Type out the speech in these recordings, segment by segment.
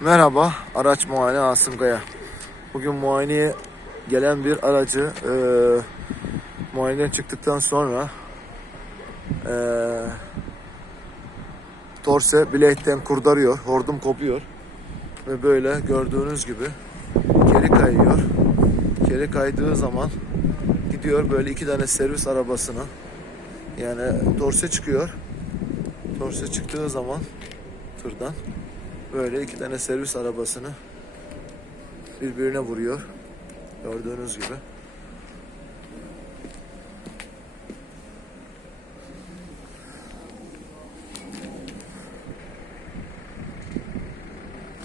Merhaba, araç muayene Asım Kaya. Bugün muayeneye gelen bir aracı e, muayeneden çıktıktan sonra e, torse bileğitten kurdarıyor, hordum kopuyor ve böyle gördüğünüz gibi geri kayıyor. Geri kaydığı zaman gidiyor böyle iki tane servis arabasını yani torse çıkıyor. Torse çıktığı zaman tırdan böyle iki tane servis arabasını birbirine vuruyor. Gördüğünüz gibi.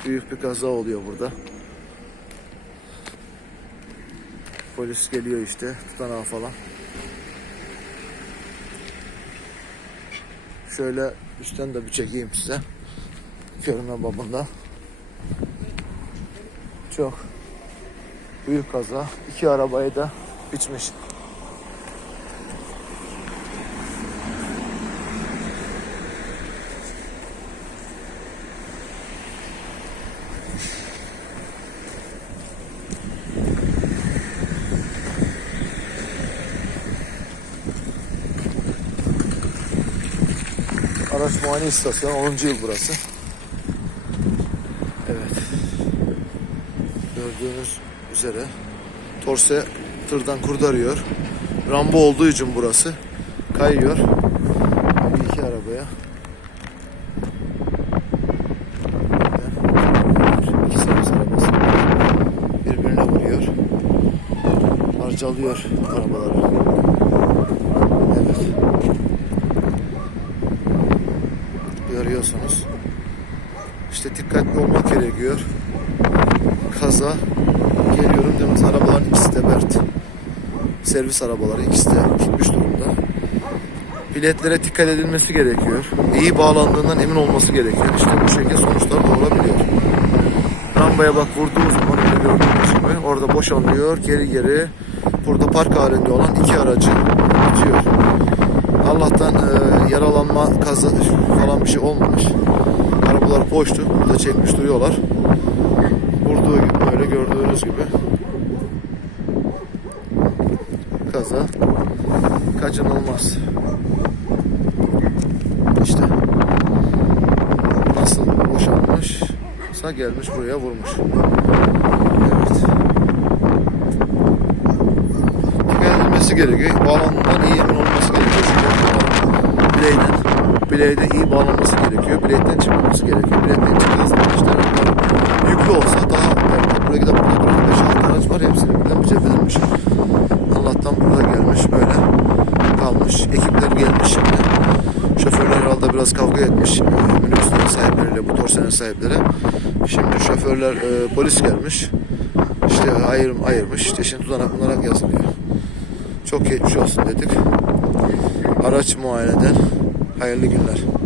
Büyük bir kaza oluyor burada. Polis geliyor işte tutanağı falan. Şöyle üstten de bir çekeyim size. Görünme babında. Çok büyük kaza. İki arabayı da biçmiş. Araç muayene istasyonu 10. yıl burası. Evet. Gördüğünüz üzere torse tırdan kurdarıyor. Rambo olduğu için burası kayıyor. Bir iki arabaya. İki servis arabası birbirine vuruyor. Harcalıyor arabaları. Evet. Görüyorsunuz. İşte dikkatli olmak gerekiyor. Kaza geliyorum demez. Arabaların ikisi de Bert. Servis arabaları ikisi de gitmiş durumda. Biletlere dikkat edilmesi gerekiyor. İyi bağlandığından emin olması gerekiyor. İşte bu şekilde sonuçlar doğurabiliyor. Lambaya bak vurduğu zaman öyle orada boşalıyor geri geri. Burada park halinde olan iki aracı bitiyor. Allah'tan e, yaralanma kaza falan bir şey olmamış. Arabalar boştu. Burada çekmiş duruyorlar. Vurduğu gibi böyle gördüğünüz gibi kaza kaçınılmaz. İşte nasıl boşanmışsa gelmiş buraya vurmuş. Evet. Dikkat gerekiyor. Bağlandığından iyi emin olması gerekiyor. Çünkü bileğden, bileğde iyi bağlanması gerekiyor. Bilekten çıkmaması gerekiyor. Bilekten çıktığı zaman yüklü olsa daha buraya gidip burada duran 5-6 araç var. Hepsini birden edilmiş. Allah'tan burada gelmiş böyle kalmış. Ekipler gelmiş şimdi. Şoförler herhalde biraz kavga etmiş. e, Minibüslerin sahipleriyle, bu torsenin sahipleri. Şimdi şoförler, e, polis gelmiş. İşte ayır, ayırmış. İşte şimdi tutanak tutanak yazılıyor. Çok geçmiş olsun dedik. Araç muayeneden hayırlı günler.